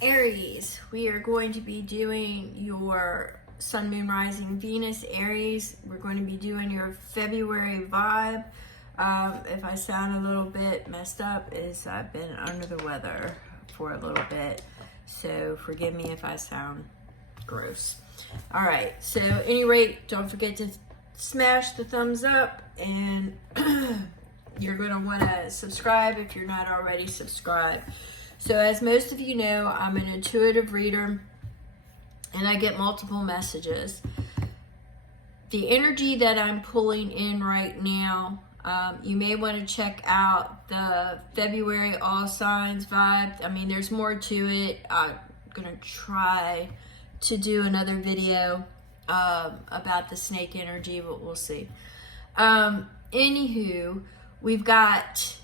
Aries, we are going to be doing your Sun, Moon, Rising, Venus, Aries. We're going to be doing your February vibe. If I sound a little bit messed up, is I've been under the weather for a little bit, so forgive me if I sound gross. All right, so at any rate, don't forget to smash the thumbs up, and you're going to want to subscribe if you're not already subscribed. So as most of you know, I'm an intuitive reader and I get multiple messages. The energy that I'm pulling in right now, you may want to check out the February All Signs vibe. I mean, there's more to it. I'm going to try to do another video about the snake energy, but we'll see. Anywho, we've got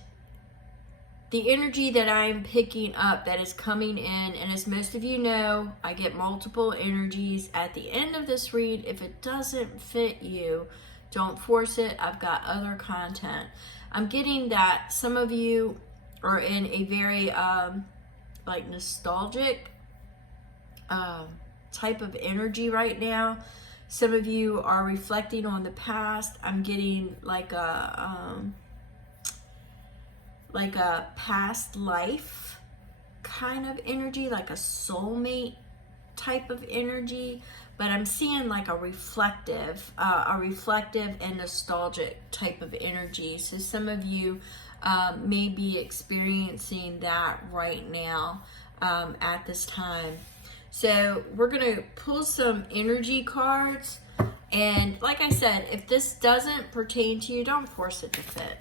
the energy that I'm picking up that is coming in, and as most of you know, I get multiple energies at the end of this read. If it doesn't fit you, don't force it. I've got other content. I'm getting that some of you are in a very like nostalgic type of energy right now. Some of you are reflecting on the past. I'm getting like a past life kind of energy, like a soulmate type of energy, but I'm seeing like a reflective and nostalgic type of energy. So some of you may be experiencing that right now at this time. So we're gonna pull some energy cards, and like I said, if this doesn't pertain to you, don't force it to fit.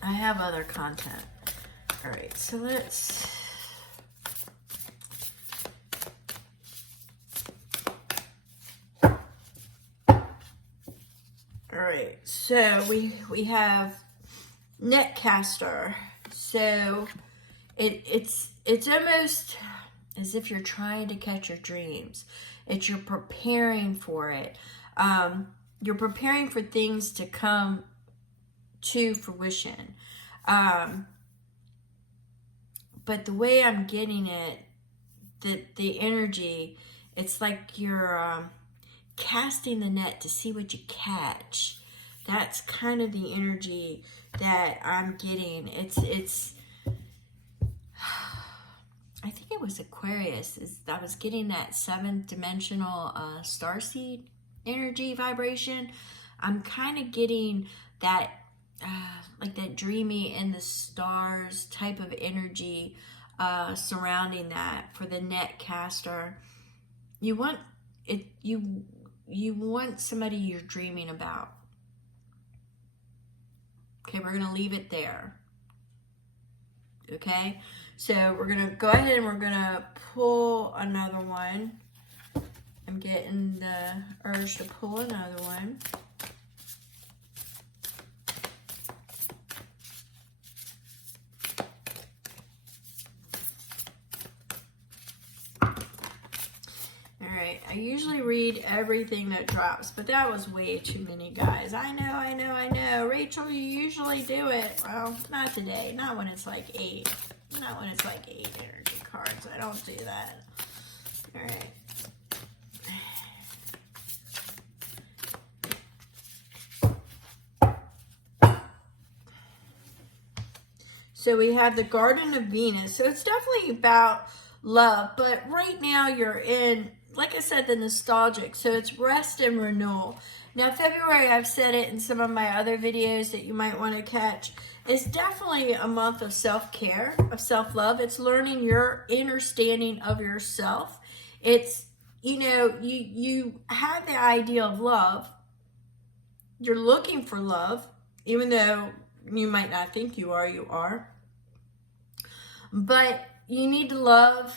I have other content. All right, so let's... All right, so we have Netcaster. So it's almost as if you're trying to catch your dreams. You're preparing for it. You're preparing for things to come to fruition. But the way I'm getting it, the energy, it's like you're casting the net to see what you catch. That's kind of the energy that I'm getting. It's I think it was Aquarius. I was getting that 7th dimensional starseed energy vibration. I'm kind of getting that like that dreamy in the stars type of energy surrounding that for the Netcaster. You want it. You want somebody you're dreaming about. Okay, we're gonna leave it there. Okay, so we're gonna go ahead and we're gonna pull another one. I'm getting the urge to pull another one. I usually read everything that drops, but that was way too many, guys. I know. Rachel, you usually do it. Well, not today. Not when it's like 8. Not when it's like 8 energy cards. I don't do that. All right. So we have the Garden of Venus. So it's definitely about love, but right now you're in, like I said, the nostalgic. So it's rest and renewal. Now, February, I've said it in some of my other videos that you might want to catch, is definitely a month of self-care, of self-love. It's learning your understanding of yourself. It's, you know, you have the idea of love. You're looking for love, even though you might not think you are. But you need to love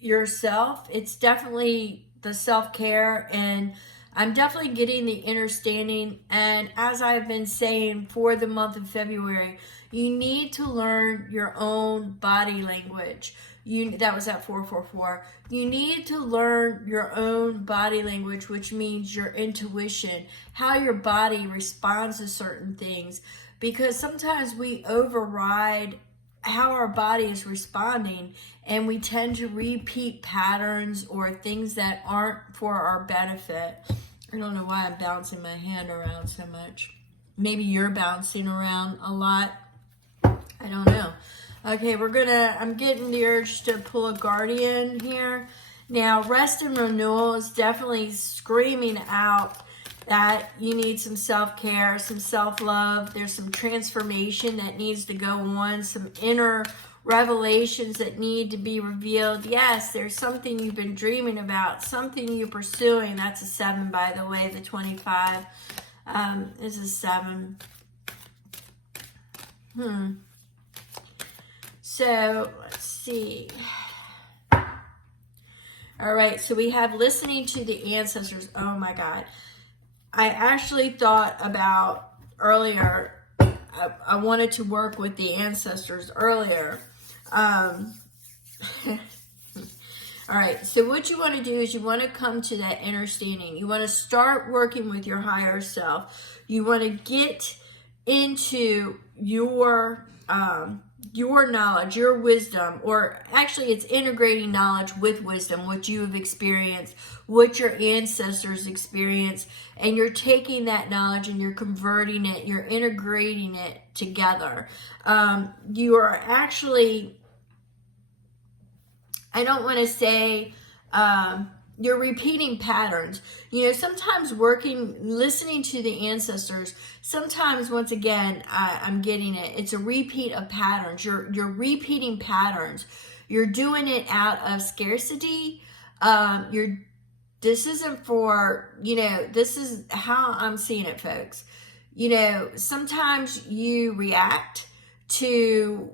yourself. It's definitely the self-care, and I'm definitely getting the understanding. And as I've been saying for the month of February, you need to learn your own body language. That was at 444. You need to learn your own body language, which means your intuition, how your body responds to certain things, because sometimes we override how our body is responding, and we tend to repeat patterns or things that aren't for our benefit. I don't know why I'm bouncing my hand around so much. Maybe you're bouncing around a lot. I don't know. Okay, I'm getting the urge to pull a guardian here. Now, rest and renewal is definitely screaming out that you need some self-care, some self-love. There's some transformation that needs to go on, some inner revelations that need to be revealed. Yes, there's something you've been dreaming about, something you're pursuing. That's a 7, by the way. The 25 is a 7. So, let's see. All right, so we have listening to the ancestors. Oh my God. I actually thought about earlier, I wanted to work with the ancestors earlier. All right, so what you want to do is you want to come to that understanding. You want to start working with your higher self. You want to get into your knowledge, your wisdom, or actually it's integrating knowledge with wisdom, what you have experienced, what your ancestors experienced, and you're taking that knowledge and you're converting it, you're integrating it together. You are actually, I don't want to say, you're repeating patterns. You know, sometimes listening to the ancestors, sometimes, once again, I'm getting it. It's a repeat of patterns. You're repeating patterns. You're doing it out of scarcity. This isn't for, this is how I'm seeing it, folks. Sometimes you react to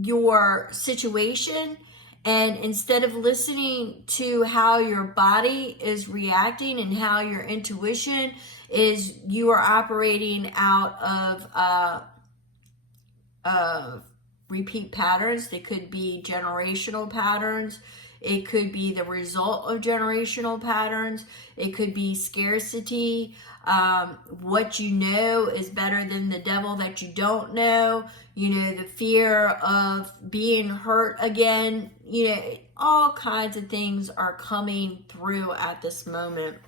your situation, and instead of listening to how your body is reacting and how your intuition is, you are operating out of repeat patterns. They could be generational patterns. It could be the result of generational patterns. It could be scarcity. What you know is better than the devil that you don't know. The fear of being hurt again. All kinds of things are coming through at this moment.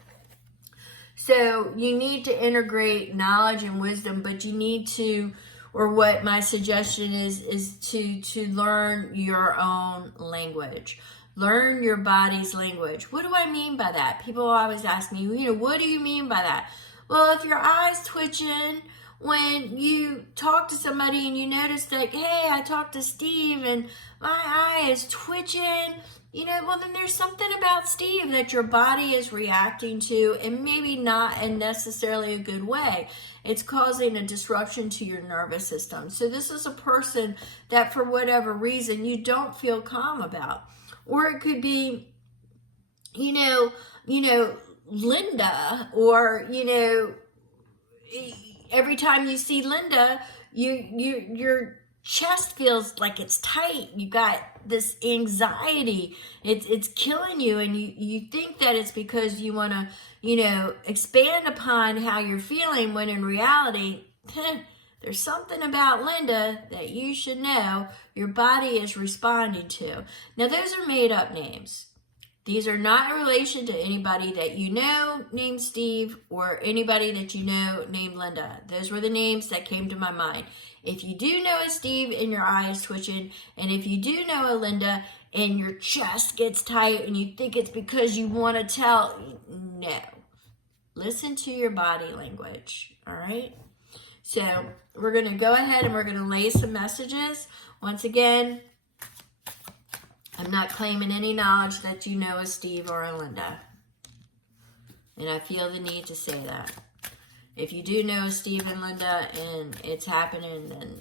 So you need to integrate knowledge and wisdom, but you need to, or what my suggestion is to learn your own language. Learn your body's language. What do I mean by that? People always ask me, what do you mean by that? Well, if your eye's twitching when you talk to somebody and you notice like, hey, I talked to Steve and my eye is twitching, well, then there's something about Steve that your body is reacting to, and maybe not in necessarily a good way. It's causing a disruption to your nervous system. So this is a person that for whatever reason you don't feel calm about. Or it could be, Linda, or, every time you see Linda, your chest feels like it's tight. You got this anxiety. It's killing you, and you think that it's because you want to, expand upon how you're feeling, when in reality, there's something about Linda that you should know your body is responding to. Now, those are made up names. These are not in relation to anybody that you know named Steve or anybody that you know named Linda. Those were the names that came to my mind. If you do know a Steve and your eye is twitching, and if you do know a Linda and your chest gets tight and you think it's because you want to tell, no. Listen to your body language, all right? So we're going to go ahead and we're going to lay some messages. Once again, I'm not claiming any knowledge that you know a Steve or a Linda. And I feel the need to say that. If you do know Steve and Linda and it's happening, then,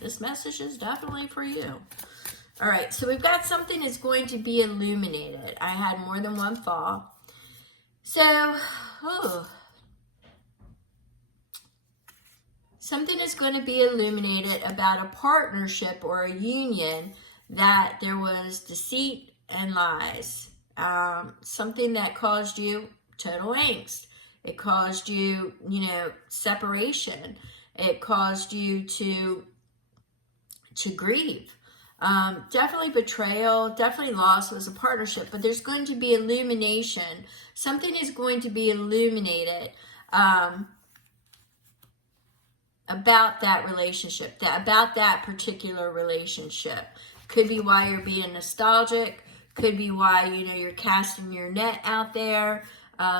this message is definitely for you. All right, so we've got something that's going to be illuminated. I had more than one fall. So, something is going to be illuminated about a partnership or a union that there was deceit and lies. Something that caused you total angst. It caused you, separation. It caused you to to grieve. Definitely betrayal, definitely loss was a partnership, but there's going to be illumination. Something is going to be illuminated about that relationship, about that particular relationship. Could be why you're being nostalgic, could be why, you know, you're casting your net out there,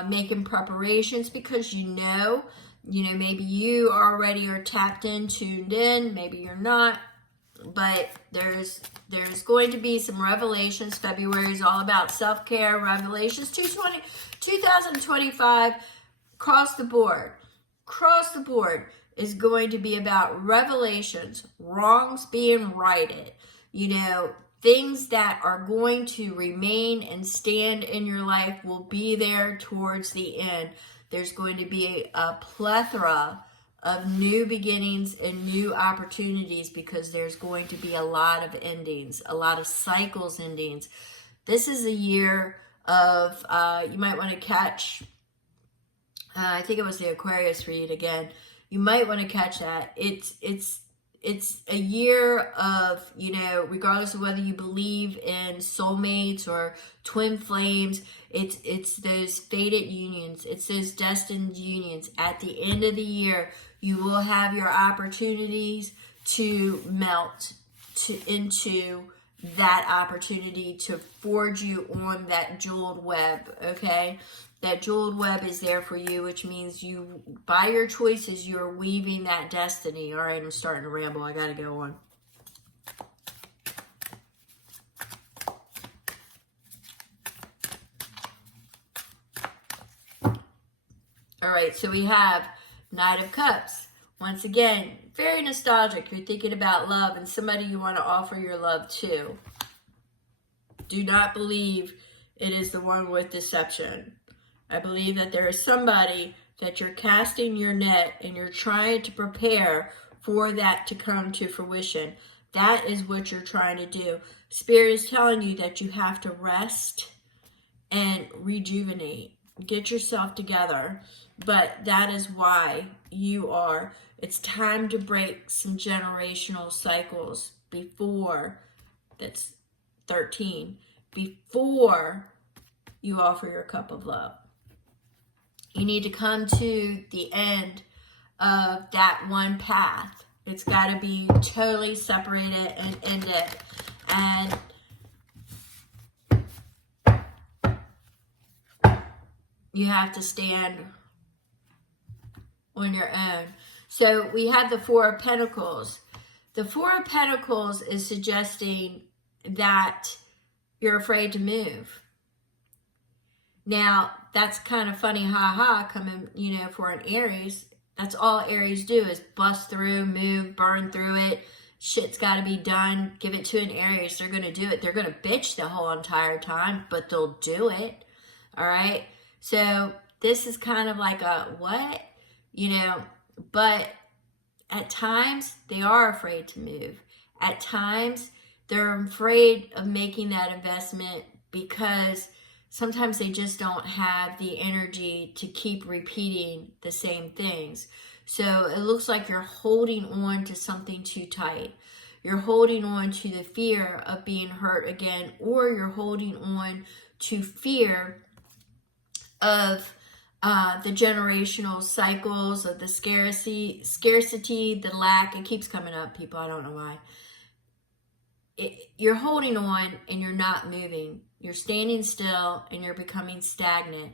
making preparations because you know, maybe you already are tapped in, tuned in, maybe you're not. But there's going to be some revelations. February is all about self-care, revelations. 2025, across the board is going to be about revelations, wrongs being righted, things that are going to remain and stand in your life will be there towards the end. There's going to be a plethora of new beginnings and new opportunities because there's going to be a lot of endings, a lot of cycles endings. This is a year of, you might want to catch, I think it was the Aquarius read again. You might want to catch that. It's a year of, regardless of whether you believe in soulmates or twin flames, it's those fated unions. It's those destined unions. At the end of the year, you will have your opportunities to melt into that opportunity to forge you on that jeweled web, okay? That jeweled web is there for you, which means you, by your choices, you're weaving that destiny. All right, I'm starting to ramble. I got to go on. All right, so we have Knight of Cups. Once again, very nostalgic. You're thinking about love and somebody you want to offer your love to. Do not believe it is the one with deception. I believe that there is somebody that you're casting your net and you're trying to prepare for that to come to fruition. That is what you're trying to do. Spirit is telling you that you have to rest and rejuvenate. Get yourself together. But that is why it's time to break some generational cycles before, that's 13, before you offer your cup of love. You need to come to the end of that one path. It's got to be totally separated and ended. And you have to stand on your own. So we have the Four of Pentacles. The Four of Pentacles is suggesting that you're afraid to move. Now, that's kind of funny, coming, for an Aries. That's all Aries do is bust through, move, burn through it. Shit's got to be done. Give it to an Aries. They're going to do it. They're going to bitch the whole entire time, but they'll do it. All right? So this is kind of like a what? But at times they are afraid to move. At times they're afraid of making that investment because sometimes they just don't have the energy to keep repeating the same things. So it looks like you're holding on to something too tight. You're holding on to the fear of being hurt again, or you're holding on to fear of the generational cycles of the scarcity, the lack. It keeps coming up, people. I don't know why. You're holding on and you're not moving. You're standing still and you're becoming stagnant.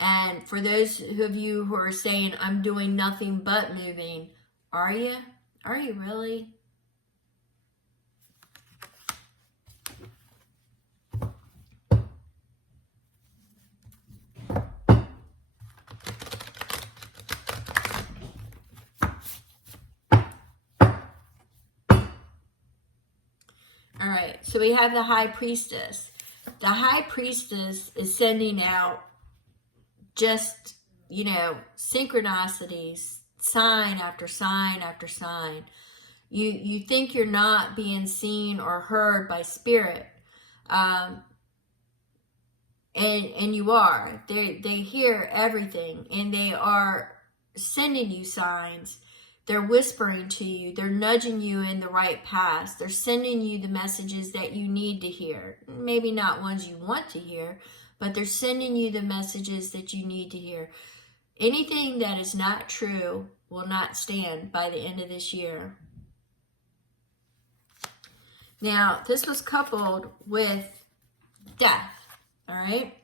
And for those of you who are saying, I'm doing nothing but moving, are you? Are you really? All right, so we have the High Priestess. The High Priestess is sending out just, synchronicities, sign after sign after sign. You think you're not being seen or heard by Spirit, and you are. They hear everything, and they are sending you signs They're whispering to you. They're nudging you in the right path. They're sending you the messages that you need to hear. Maybe not ones you want to hear, but they're sending you the messages that you need to hear. Anything that is not true will not stand by the end of this year. Now, this was coupled with death, all right?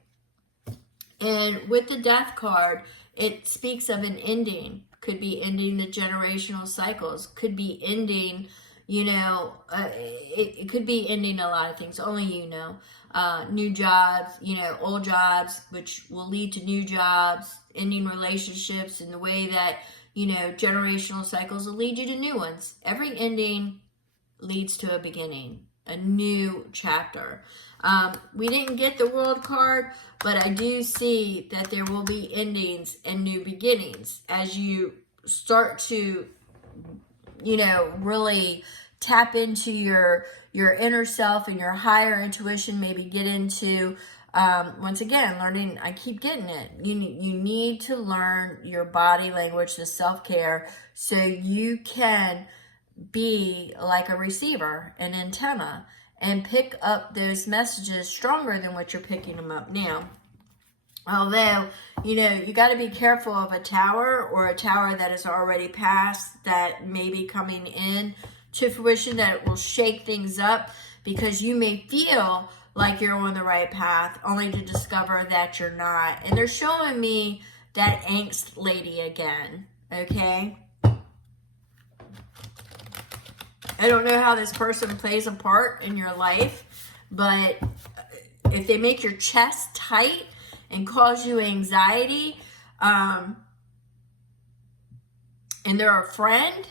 And with the death card, it speaks of an ending. Could be ending the generational cycles. Could be ending, it could be ending a lot of things. Only you know. New jobs, old jobs, which will lead to new jobs. Ending relationships in the way that, generational cycles will lead you to new ones. Every ending leads to a beginning, a new chapter. We didn't get the World card, but I do see that there will be endings and new beginnings as you start to, really tap into your inner self and your higher intuition. Maybe get into, once again, learning. I keep getting it. You need to learn your body language, the self-care, so you can be like a receiver, an antenna, and pick up those messages stronger than what you're picking them up now. Although, you got to be careful of a tower or a tower that is already passed that may be coming in to fruition, that it will shake things up, because you may feel like you're on the right path only to discover that you're not. And they're showing me that angst lady again, okay? I don't know how this person plays a part in your life, but if they make your chest tight and cause you anxiety, and they're a friend,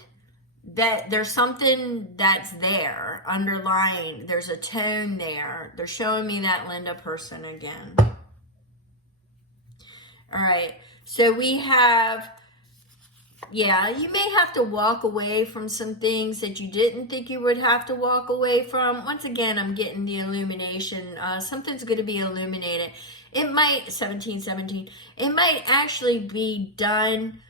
that there's something that's there, underlying. There's a tone there. They're showing me that Linda person again. All right, so we have... Yeah, you may have to walk away from some things that you didn't think you would have to walk away from. Once again, I'm getting the illumination. Something's going to be illuminated. It might, 1717, it might actually be done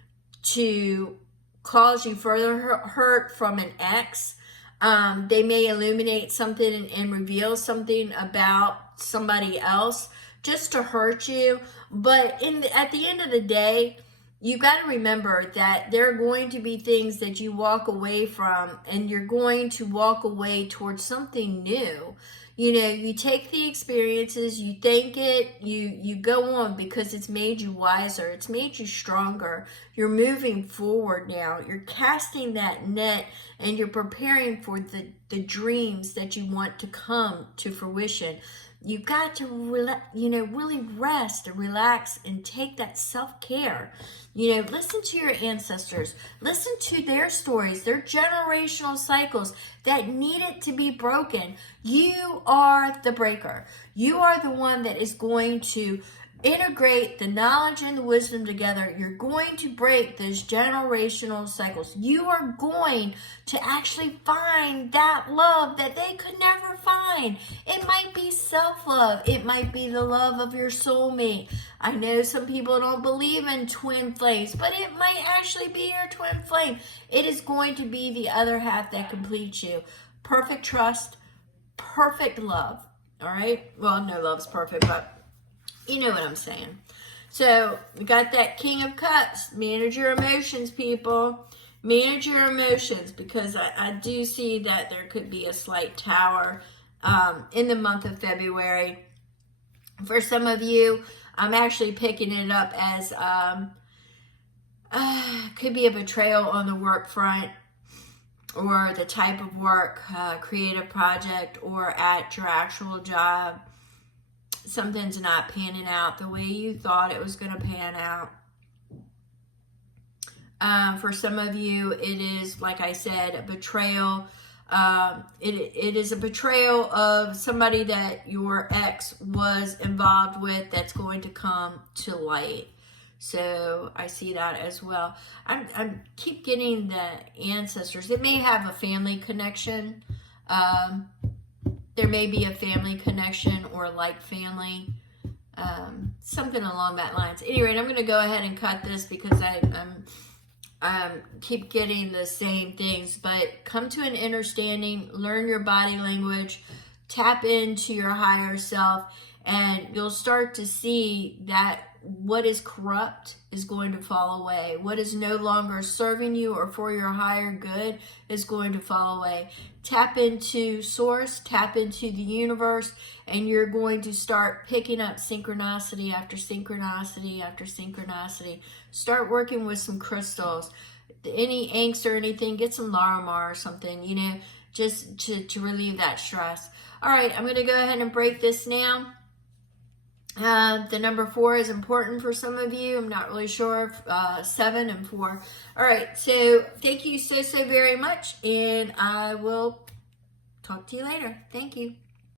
to cause you further hurt from an ex. They may illuminate something and reveal something about somebody else just to hurt you. But at the end of the day, you got to remember that there are going to be things that you walk away from, and you're going to walk away towards something new. You take the experiences, you thank it, you go on, because it's made you wiser, it's made you stronger. You're moving forward now. You're casting that net, and you're preparing for the dreams that you want to come to fruition. You've got to, really rest and relax and take that self-care. Listen to your ancestors. Listen to their stories, their generational cycles that needed to be broken. You are the breaker. You are the one that is going to integrate the knowledge and the wisdom together. You're going to break those generational cycles. You are going to actually find that love that they could never find. It might be self-love. It might be the love of your soulmate. I know some people don't believe in twin flames, but it might actually be your twin flame. It is going to be the other half that completes you. Perfect trust, perfect love. All right? Well, no love's perfect, but you know what I'm saying. So we got that King of Cups. Manage your emotions, people. Manage your emotions, because I do see that there could be a slight tower in the month of February. For some of you, I'm actually picking it up as could be a betrayal on the work front, or the type of work, creative project, or at your actual job. Something's not panning out the way you thought it was going to pan out. For some of you, it is, like I said, a betrayal. It is a betrayal of somebody that your ex was involved with that's going to come to light. So I see that as well. I keep getting the ancestors. It may have a family connection. There may be a family connection, or like family, something along that lines. Anyway, I'm going to go ahead and cut this, because keep getting the same things, but come to an understanding, learn your body language, tap into your higher self, and you'll start to see that what is corrupt is going to fall away. What is no longer serving you or for your higher good is going to fall away. Tap into source, tap into the universe, and you're going to start picking up synchronicity after synchronicity after synchronicity. Start working with some crystals. Any angst or anything, get some Larimar or something, you know, just to relieve that stress. All right, I'm going to go ahead and break this now. The number 4 is important for some of you. I'm not really sure if 7 and 4. All right, so thank you so very much, and I will talk to you later. Thank you.